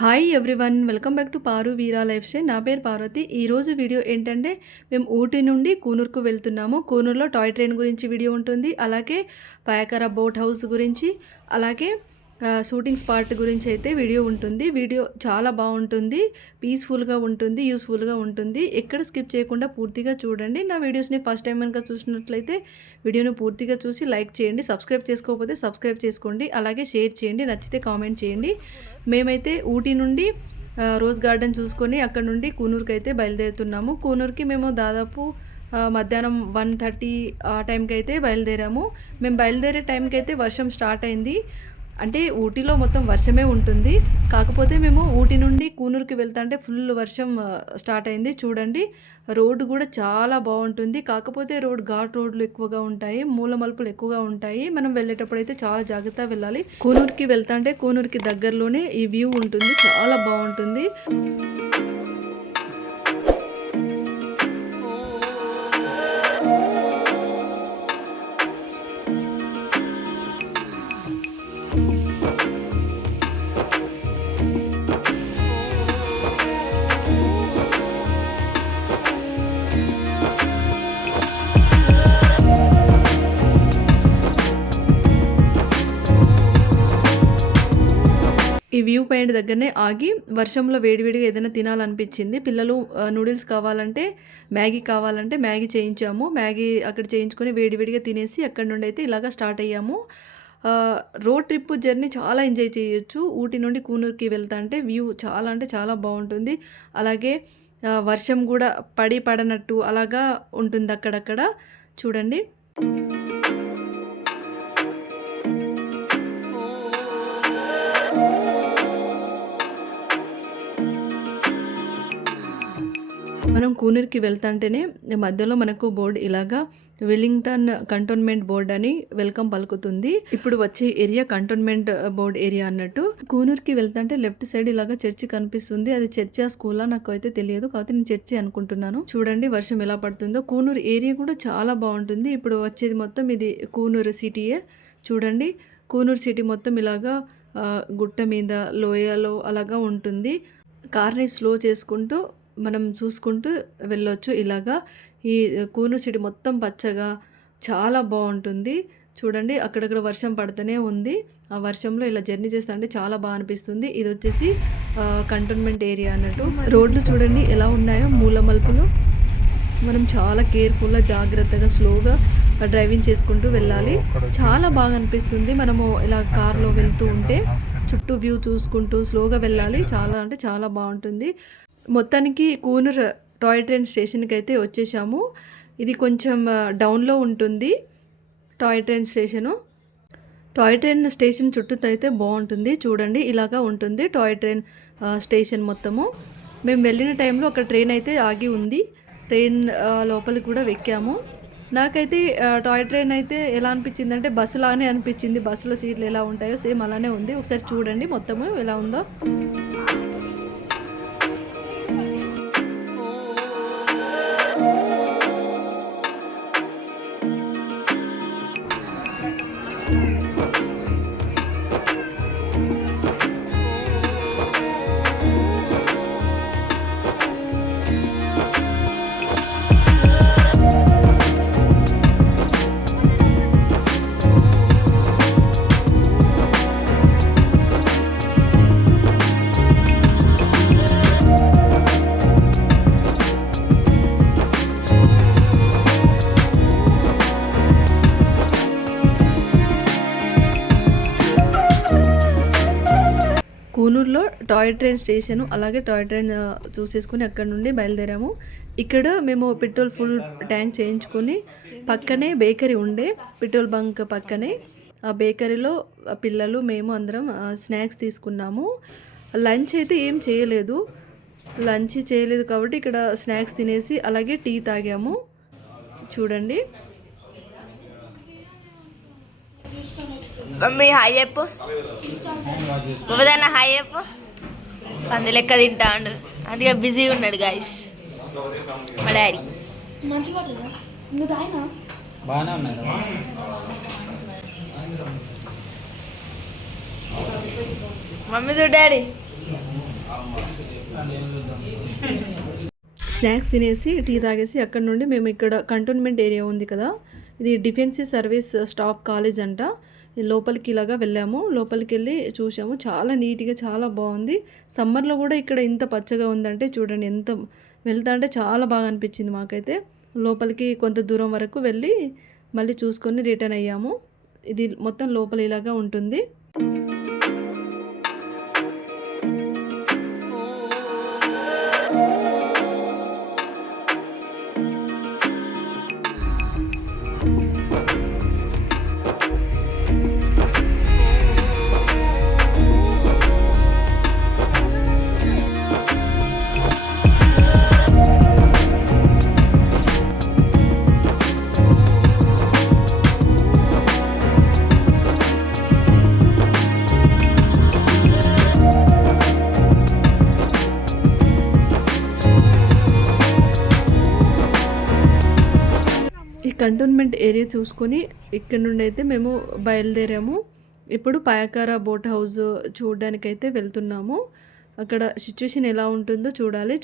Hi everyone, welcome back to Paru Veera life style. నా పేరు పార్వతి. ఈరోజు వీడియో ఏంటంటే మేము ఊటీ నుండి కూనూరుకు వెళ్తున్నాము. కూనూరులో టాయ్ ట్రైన్ గురించి వీడియో ఉంటుంది, అలాగే పాయకర బోట్ హౌస్ గురించి, అలాగే షూటింగ్ స్పాట్ గురించి అయితే వీడియో ఉంటుంది. వీడియో చాలా బాగుంటుంది, పీస్ఫుల్గా ఉంటుంది, యూస్ఫుల్గా ఉంటుంది. ఎక్కడ స్కిప్ చేయకుండా పూర్తిగా చూడండి. నా వీడియోస్ని ఫస్ట్ టైం కనుక చూసినట్లయితే వీడియోను పూర్తిగా చూసి లైక్ చేయండి. సబ్స్క్రైబ్ చేసుకోకపోతే సబ్స్క్రైబ్ చేసుకోండి, అలాగే షేర్ చేయండి, నచ్చితే కామెంట్ చేయండి. మేమైతే ఊటీ నుండి రోజ్ గార్డెన్ చూసుకొని అక్కడ నుండి కూనూరుకి అయితే బయలుదేరుతున్నాము. కూనూరుకి మేము దాదాపు మధ్యాహ్నం 1:30 ఆ టైంకి అయితే బయలుదేరాము. మేము బయలుదేరే టైంకి అయితే వర్షం స్టార్ట్ అయింది. అంటే ఊటీలో మొత్తం వర్షమే ఉంటుంది, కాకపోతే మేము ఊటీ నుండి కూనూరుకి వెళ్తుంటే ఫుల్ వర్షం స్టార్ట్ అయింది. చూడండి, రోడ్డు కూడా చాలా బాగుంటుంది, కాకపోతే ఘాట్ రోడ్లు ఎక్కువగా ఉంటాయి, మూల మలుపులు ఎక్కువగా ఉంటాయి. మనం వెళ్ళేటప్పుడు అయితే చాలా జాగ్రత్తగా వెళ్ళాలి. కూనూరుకి వెళ్తుంటే కూనూరుకి దగ్గరలోనే ఈ వ్యూ ఉంటుంది, చాలా బాగుంటుంది. ఈ వ్యూ పాయింట్ దగ్గరనే ఆగి వర్షంలో వేడివేడిగా ఏదైనా తినాలనిపించింది. పిల్లలు నూడిల్స్ కావాలంటే, మ్యాగీ కావాలంటే మ్యాగీ చేయించాము. మ్యాగీ అక్కడ చేయించుకొని వేడివేడిగా తినేసి అక్కడి నుండి అయితే ఇలాగ స్టార్ట్ అయ్యాము. రోడ్ ట్రిప్ జర్నీ చాలా ఎంజాయ్ చేయొచ్చు. ఊటీ నుండి కూనూరుకి వెళ్తా అంటే వ్యూ చాలా అంటే చాలా బాగుంటుంది. అలాగే వర్షం కూడా పడనట్టు అలాగా ఉంటుంది అక్కడక్కడ. చూడండి, మనం కూనూరుకి వెళ్తుంటేనే మధ్యలో మనకు బోర్డు ఇలాగా వెల్లింగ్టన్ కంటోన్మెంట్ బోర్డ్ అని వెల్కమ్ పలుకుతుంది. ఇప్పుడు వచ్చే ఏరియా కంటోన్మెంట్ బోర్డ్ ఏరియా అన్నట్టు. కూనూరుకి వెళ్తుంటే లెఫ్ట్ సైడ్ ఇలాగా చర్చి కనిపిస్తుంది. అది చర్చా స్కూలా నాకు అయితే తెలియదు, కాబట్టి నేను చర్చి అనుకుంటున్నాను. చూడండి వర్షం ఎలా పడుతుందో. కూనూరు ఏరియా కూడా చాలా బాగుంటుంది. ఇప్పుడు వచ్చేది మొత్తం ఇది కూనూరు సిటీయే. చూడండి, కూనూరు సిటీ మొత్తం ఇలాగా గుట్ట మీద లోయలో అలాగా ఉంటుంది. కార్ని స్లో చేసుకుంటూ మనం చూసుకుంటూ వెళ్ళొచ్చు. ఇలాగా ఈ కూనూరు సిటీ మొత్తం పచ్చగా చాలా బాగుంటుంది. చూడండి, అక్కడక్కడ వర్షం పడుతూనే ఉంది. ఆ వర్షంలో ఇలా జర్నీ చేస్తా అంటే చాలా బాగా అనిపిస్తుంది. ఇది వచ్చేసి కంటోన్మెంట్ ఏరియా అన్నట్టు. రోడ్లు చూడండి ఎలా ఉన్నాయో, మూల మలుపులు. మనం చాలా కేర్ఫుల్గా, జాగ్రత్తగా, స్లోగా డ్రైవింగ్ చేసుకుంటూ వెళ్ళాలి. చాలా బాగా అనిపిస్తుంది. మనము ఇలా కార్లో వెళ్తూ ఉంటే చుట్టూ వ్యూ చూసుకుంటూ స్లోగా వెళ్ళాలి. చాలా అంటే చాలా బాగుంటుంది. మొత్తానికి కూనూరు టాయ్ ట్రైన్ స్టేషన్కి అయితే వచ్చేసాము. ఇది కొంచెం డౌన్లో ఉంటుంది toy train station. Toy train station చుట్టూ అయితే బాగుంటుంది. చూడండి, ఇలాగా ఉంటుంది టాయ్ ట్రైన్ స్టేషన్ మొత్తము. మేము వెళ్ళిన టైంలో ఒక ట్రైన్ అయితే ఆగి ఉంది. ట్రైన్ లోపలికి కూడా వెక్కాము. నాకైతే టాయ్ ట్రైన్ అయితే ఎలా అనిపించింది అంటే బస్సు లానే అనిపించింది. బస్సులో సీట్లు ఎలా ఉంటాయో సేమ్ అలానే ఉంది. ఒకసారి చూడండి మొత్తము ఎలా ఉందో. కూనూరులో టాయ్ ట్రైన్ స్టేషను, అలాగే టాయ్ ట్రైన్ చూసేసుకుని అక్కడ నుండి బయలుదేరాము. ఇక్కడ మేము పెట్రోల్ ఫుల్ ట్యాంక్ చేయించుకొని పక్కనే బేకరీ ఉండే, పెట్రోల్ బంక్ పక్కనే. ఆ బేకరీలో పిల్లలు మేము అందరం స్నాక్స్ తీసుకున్నాము. లంచ్ అయితే ఏం చేయలేదు కాబట్టి ఇక్కడ స్నాక్స్ తినేసి అలాగే టీ తాగాము. చూడండి, మమ్మీ హాయ్ చెప్పు, మమ్మదన్న హాయ్ చెప్పు. పంది లెక్క తింటాడు, అందుకే బిజీగా ఉన్నాడు గాయస్ మా డాడీ. మమ్మీ చూడు డాడీ స్నాక్స్ తినేసి టీ తాగేసి అక్కడ నుండి మేము ఇక్కడ కంటోన్మెంట్ ఏరియా ఉంది కదా, ఇది డిఫెన్సివ్ సర్వీస్ స్టాఫ్ కాలేజ్ అంట. లోపలికి ఇలాగా వెళ్ళాము. లోపలికి వెళ్ళి చూసాము. చాలా నీట్గా చాలా బాగుంది. సమ్మర్లో కూడా ఇక్కడ ఇంత పచ్చగా ఉందంటే చూడండి, ఎంత వెళ్తా అంటే చాలా బాగా అనిపించింది మాకైతే. లోపలికి కొంత దూరం వరకు వెళ్ళి మళ్ళీ చూసుకొని రిటర్న్ అయ్యాము. ఇది మొత్తం లోపల ఇలాగా ఉంటుంది. ఈ కంటోన్మెంట్ ఏరియా చూసుకొని ఇక్కడ నుండి అయితే మేము బయలుదేరాము. ఇప్పుడు పాయకారా బోట్ హౌస్ చూడడానికైతే వెళ్తున్నాము. అక్కడ సిచ్యువేషన్ ఎలా ఉంటుందో చూడాలి.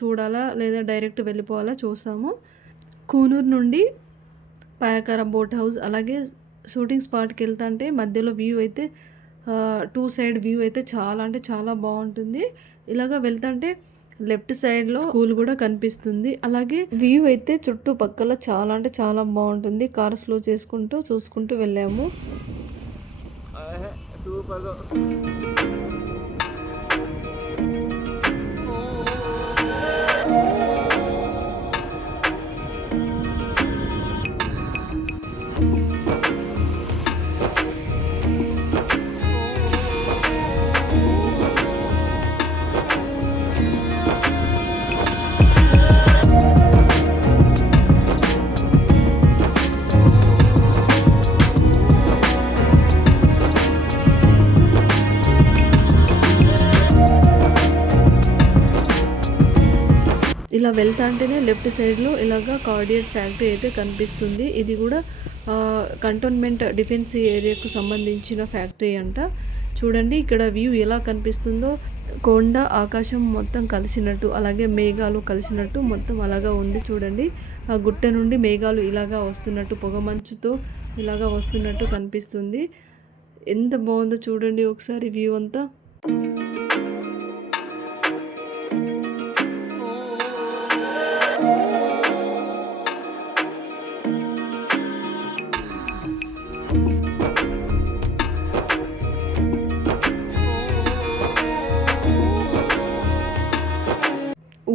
చూడాలా లేదా డైరెక్ట్ వెళ్ళిపోవాలా చూస్తాము. కూనూరు నుండి పాయకారా బోట్ హౌస్ అలాగే షూటింగ్ స్పాట్కి వెళ్తా అంటే మధ్యలో వ్యూ అయితే 2 సైడ్ వ్యూ అయితే చాలా అంటే చాలా బాగుంటుంది. ఇలాగ వెళ్తుంటే లెఫ్ట్ సైడ్లో స్కూల్ కూడా కనిపిస్తుంది. అలాగే వ్యూ అయితే చుట్టుపక్కల చాలా అంటే చాలా బాగుంటుంది. కార్ స్లో చేసుకుంటూ చూసుకుంటూ వెళ్ళాము. ఇలా వెళ్తా అంటేనే లెఫ్ట్ సైడ్లో ఇలాగా కార్డియట్ ఫ్యాక్టరీ అయితే కనిపిస్తుంది. ఇది కూడా కంటోన్మెంట్ డిఫెన్స్ ఏరియాకు సంబంధించిన ఫ్యాక్టరీ అంట. చూడండి ఇక్కడ వ్యూ ఎలా కనిపిస్తుందో, కొండ ఆకాశం మొత్తం కలిసినట్టు, అలాగే మేఘాలు కలిసినట్టు మొత్తం అలాగా ఉంది. చూడండి ఆ గుట్ట నుండి మేఘాలు ఇలాగా వస్తున్నట్టు, పొగమంచుతో ఇలాగా వస్తున్నట్టు కనిపిస్తుంది. ఎంత బాగుందో చూడండి ఒకసారి వ్యూ అంతా.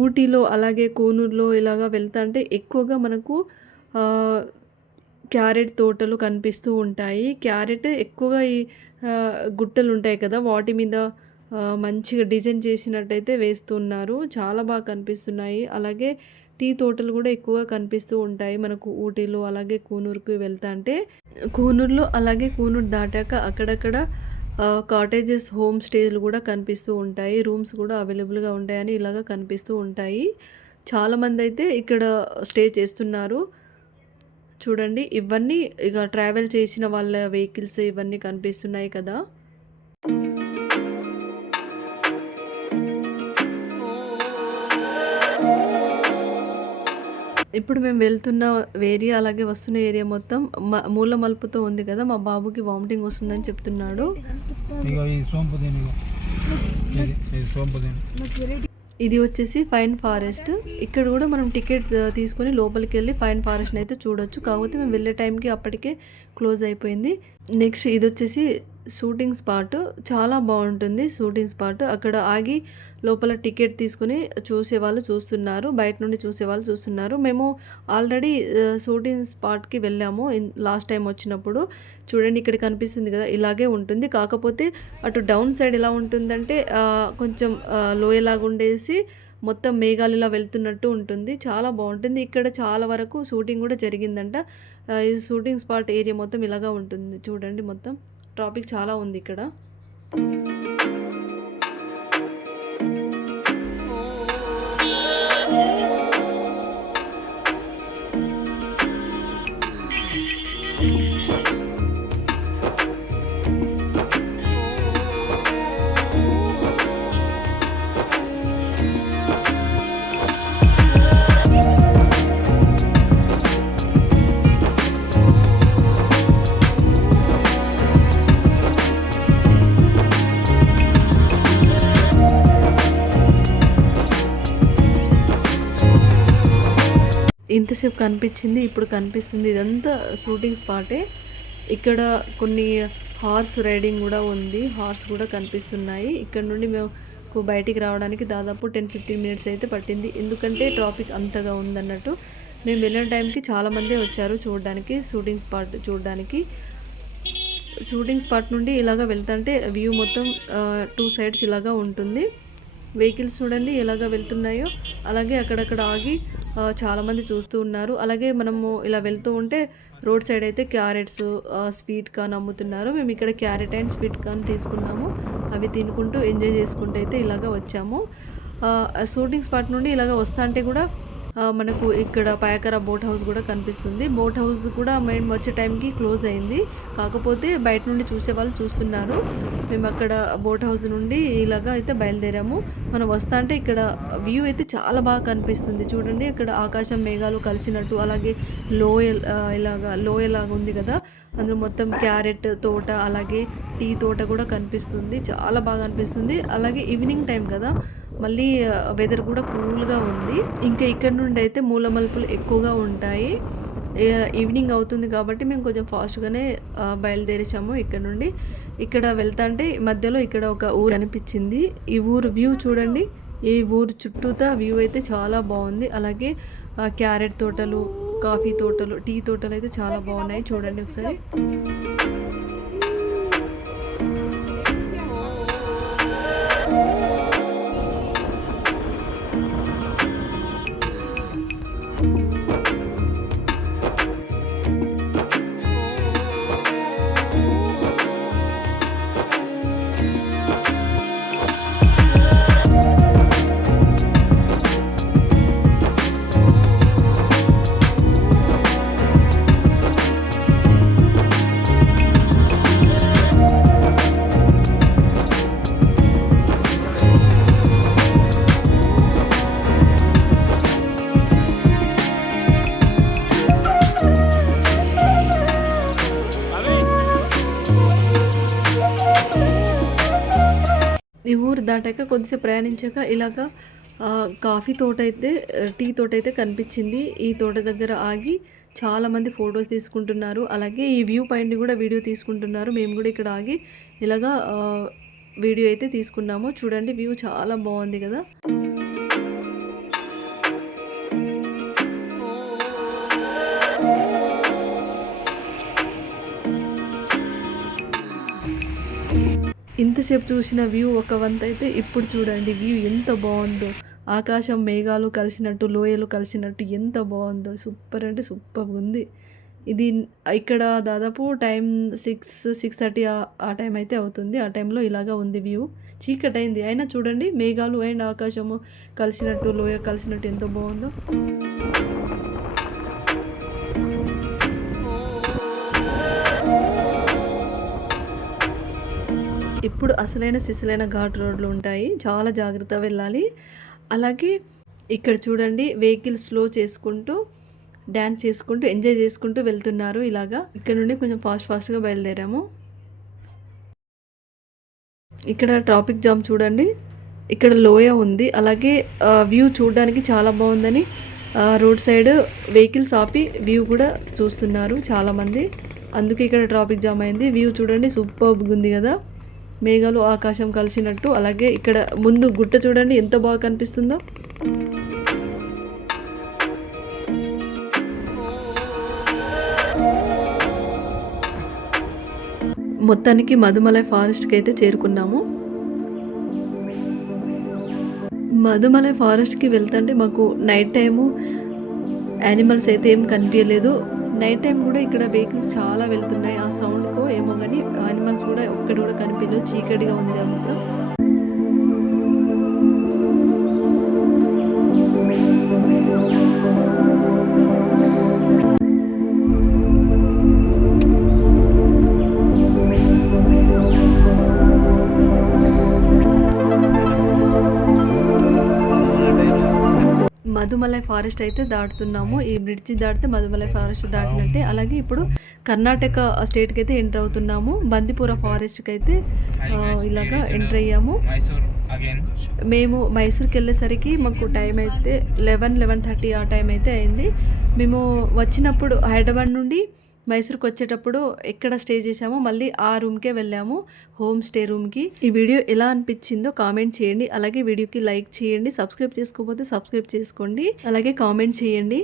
ఊటీలో అలాగే కూనూరులో ఇలాగా వెళ్తా అంటే ఎక్కువగా మనకు క్యారెట్ తోటలు కనిపిస్తూ ఉంటాయి. క్యారెట్ ఎక్కువగా ఈ గుట్టలు ఉంటాయి కదా, వాటి మీద మంచిగా డిజైన్ చేసినట్టయితే వేస్తున్నారు. చాలా బాగా కనిపిస్తున్నాయి. అలాగే టీ తోటలు కూడా ఎక్కువగా కనిపిస్తూ ఉంటాయి మనకు ఊటీలో అలాగే కూనూరుకి వెళ్తా అంటే. కూనూరులో అలాగే కూనూరు దాటాక అక్కడక్కడ కాటేజెస్, హోమ్ స్టేలు కూడా కనిపిస్తూ ఉంటాయి. రూమ్స్ కూడా అవైలబుల్గా ఉంటాయని ఇలాగ కనిపిస్తూ ఉంటాయి. చాలామంది అయితే ఇక్కడ స్టే చేస్తున్నారు. చూడండి ఇవన్నీ ఇక ట్రావెల్ చేసిన వాళ్ళ వెహికల్స్ ఇవన్నీ కనిపిస్తున్నాయి కదా. ఇప్పుడు మేము వెళ్తున్న ఏరియా అలాగే వస్తున్న ఏరియా మొత్తం మూల మలుపుతో ఉంది కదా. మా బాబుకి వామిటింగ్ వస్తుందని చెప్తున్నాడు. ఇది వచ్చేసి ఫైన్ ఫారెస్ట్. ఇక్కడ కూడా మనం టికెట్ తీసుకొని లోపలికి వెళ్ళి ఫైన్ ఫారెస్ట్ని అయితే చూడొచ్చు. కాకపోతే మేము వెళ్ళే టైంకి అప్పటికే క్లోజ్ అయిపోయింది. నెక్స్ట్ ఇది వచ్చేసి షూటింగ్ స్పాట్. చాలా బాగుంటుంది షూటింగ్ స్పాట్. అక్కడ ఆగి లోపల టికెట్ తీసుకుని చూసేవాళ్ళు చూస్తున్నారు, బయట నుండి చూసేవాళ్ళు చూస్తున్నారు. మేము ఆల్రెడీ షూటింగ్ స్పాట్కి వెళ్ళాము లాస్ట్ టైం వచ్చినప్పుడు. చూడండి ఇక్కడ కనిపిస్తుంది కదా, ఇలాగే ఉంటుంది. కాకపోతే అటు డౌన్ సైడ్ ఎలా ఉంటుందంటే కొంచెం లోయలాగా ఉండేసి మొత్తం మేఘాలు ఇలా వెళ్తున్నట్టు ఉంటుంది. చాలా బాగుంటుంది. ఇక్కడ చాలా వరకు షూటింగ్ కూడా జరిగిందంట. ఈ షూటింగ్ స్పాట్ ఏరియా మొత్తం ఇలాగా ఉంటుంది. చూడండి మొత్తం ట్రాఫిక్ చాలా ఉంది ఇక్కడ. ఇంతసేపు కనిపించింది ఇప్పుడు కనిపిస్తుంది. ఇదంతా షూటింగ్ స్పాటే. ఇక్కడ కొన్ని హార్స్ రైడింగ్ కూడా ఉంది. హార్స్ కూడా కనిపిస్తున్నాయి. ఇక్కడ నుండి మేము బయటికి రావడానికి దాదాపు 10-15 మినిట్స్ అయితే పట్టింది. ఎందుకంటే ట్రాఫిక్ అంతగా ఉందన్నట్టు. మేము వెళ్ళిన టైంకి చాలామందే వచ్చారు చూడడానికి, షూటింగ్ స్పాట్ చూడడానికి. షూటింగ్ స్పాట్ నుండి ఇలాగ వెళ్తుంటే వ్యూ మొత్తం 2 సైడ్స్ ఇలాగా ఉంటుంది. వెహికల్స్ చూడండి ఎలాగ వెళ్తున్నాయో. అలాగే అక్కడక్కడ ఆగి చాలామంది చూస్తూ ఉన్నారు. అలాగే మనము ఇలా వెళ్తూ ఉంటే రోడ్ సైడ్ అయితే క్యారెట్స్, స్వీట్ కార్న్ అమ్ముతున్నారు. మేము ఇక్కడ క్యారెట్ అండ్ స్వీట్ కార్న్ తీసుకున్నాము. అవి తినుకుంటూ ఎంజాయ్ చేసుకుంటూ అయితే ఇలాగ వచ్చాము. షూటింగ్ స్పాట్ నుండి ఇలాగ వస్తా అంటే కూడా మనకు ఇక్కడ పాయకర బోట్ హౌస్ కూడా కనిపిస్తుంది. బోట్ హౌస్ కూడా మేము వచ్చే టైంకి క్లోజ్ అయింది. కాకపోతే బయట నుండి చూసే వాళ్ళు చూస్తున్నారు. మేము అక్కడ బోట్ హౌస్ నుండి ఇలాగా అయితే బయలుదేరాము. మనం వస్తా అంటే ఇక్కడ వ్యూ అయితే చాలా బాగా కనిపిస్తుంది. చూడండి అక్కడ ఆకాశం మేఘాలు కలిసినట్టు, అలాగే లోయలాగా ఉంది కదా, అందులో మొత్తం క్యారెట్ తోట అలాగే టీ తోట కూడా కనిపిస్తుంది. చాలా బాగా అనిపిస్తుంది. అలాగే ఈవినింగ్ టైం కదా, మళ్ళీ వెదర్ కూడా కూల్గా ఉంది. ఇంకా ఇక్కడ నుండి అయితే మూల మలుపులు ఎక్కువగా ఉంటాయి. ఈవినింగ్ అవుతుంది కాబట్టి మేము కొంచెం ఫాస్ట్గానే బయలుదేరేసాము ఇక్కడ నుండి. ఇక్కడ వెళ్తాంటే మధ్యలో ఇక్కడ ఒక ఊరు అనిపించింది. ఈ ఊరు వ్యూ చూడండి. ఈ ఊరు చుట్టూతా వ్యూ అయితే చాలా బాగుంది. అలాగే క్యారెట్ తోటలు, కాఫీ తోటలు, టీ తోటలు అయితే చాలా బాగున్నాయి. చూడండి ఒకసారి. ఈ ఊరు దాటాక కొద్దిసేపు ప్రయాణించాక ఇలాగా కాఫీ తోట అయితే, టీ తోట అయితే కనిపించింది. ఈ తోట దగ్గర ఆగి చాలామంది ఫొటోస్ తీసుకుంటున్నారు. అలాగే ఈ వ్యూ పాయింట్ని కూడా వీడియో తీసుకుంటున్నారు. మేము కూడా ఇక్కడ ఆగి ఇలాగా వీడియో అయితే తీసుకున్నాము. చూడండి వ్యూ చాలా బాగుంది కదా. ఇంతసేపు చూసిన వ్యూ ఒక వంత అయితే ఇప్పుడు చూడండి వ్యూ ఎంత బాగుందో. ఆకాశం మేఘాలు కలిసినట్టు, లోయలు కలిసినట్టు ఎంత బాగుందో. సూపర్ అంటే సూపర్ ఉంది. ఇది ఇక్కడ దాదాపు టైం 6-6:30 ఆ టైం అయితే అవుతుంది. ఆ టైంలో ఇలాగా ఉంది వ్యూ. చీకటి అయింది అయినా చూడండి మేఘాలు అండ్ ఆకాశము కలిసినట్టు, లోయ కలిసినట్టు ఎంత బాగుందో. ఇప్పుడు అసలైన సిసలైన ఘాట్ రోడ్లు ఉంటాయి. చాలా జాగ్రత్తగా వెళ్ళాలి. అలాగే ఇక్కడ చూడండి వెహికల్ స్లో చేసుకుంటూ, డ్యాన్స్ చేసుకుంటూ, ఎంజాయ్ చేసుకుంటూ వెళ్తున్నారు. ఇలాగా ఇక్కడ నుండి కొంచెం ఫాస్ట్గా బయలుదేరాము. ఇక్కడ ట్రాఫిక్ జామ్ చూడండి. ఇక్కడ లోయ ఉంది. అలాగే వ్యూ చూడడానికి చాలా బాగుందని రోడ్ సైడ్ వెహికల్స్ ఆపి వ్యూ కూడా చూస్తున్నారు చాలామంది. అందుకే ఇక్కడ ట్రాఫిక్ జామ్ అయింది. వ్యూ చూడండి సూపర్గా ఉంది కదా, మేఘాలు ఆకాశం కలిసినట్టు. అలాగే ఇక్కడ ముందు గుట్ట చూడండి ఎంత బాగా కనిపిస్తుందో. మొత్తానికి మధుమలై ఫారెస్ట్కి అయితే చేరుకున్నాము. మధుమలై ఫారెస్ట్కి వెళ్తుంటే మాకు నైట్ టైము యానిమల్స్ అయితే ఏం కనిపించలేదు. నైట్ టైం కూడా ఇక్కడ వెహికల్స్ చాలా వెళ్తున్నాయి. ఆ సౌండ్కో ఏమో కానీ యానిమల్స్ కూడా ఒక్కటి కూడా కనిపించలేదు. చీకటిగా ఉంది కదా మొత్తం. మధుమలై ఫారెస్ట్ అయితే దాటుతున్నాము. ఈ బ్రిడ్జి దాటితే మధుమలై ఫారెస్ట్ దాటినట్టే. అలాగే ఇప్పుడు కర్ణాటక స్టేట్కి అయితే ఎంటర్ అవుతున్నాము. బందిపుర ఫారెస్ట్కి అయితే ఇలాగా ఎంటర్ అయ్యాము. మేము మైసూర్కి వెళ్ళేసరికి మాకు టైం అయితే 11:30 ఆ టైం అయితే అయింది. మేము వచ్చినప్పుడు హైదరాబాద్ నుండి మైసూర్కి వచ్చేటప్పుడు ఎక్కడ స్టే చేసామో మళ్ళీ ఆ రూమ్కే వెళ్ళాము, హోమ్ స్టే రూమ్కి. ఈ వీడియో ఎలా అనిపించిందో కామెంట్ చేయండి. అలాగే వీడియోకి లైక్ చేయండి. సబ్స్క్రైబ్ చేసుకోకపోతే సబ్స్క్రైబ్ చేసుకోండి. అలాగే కామెంట్ చేయండి.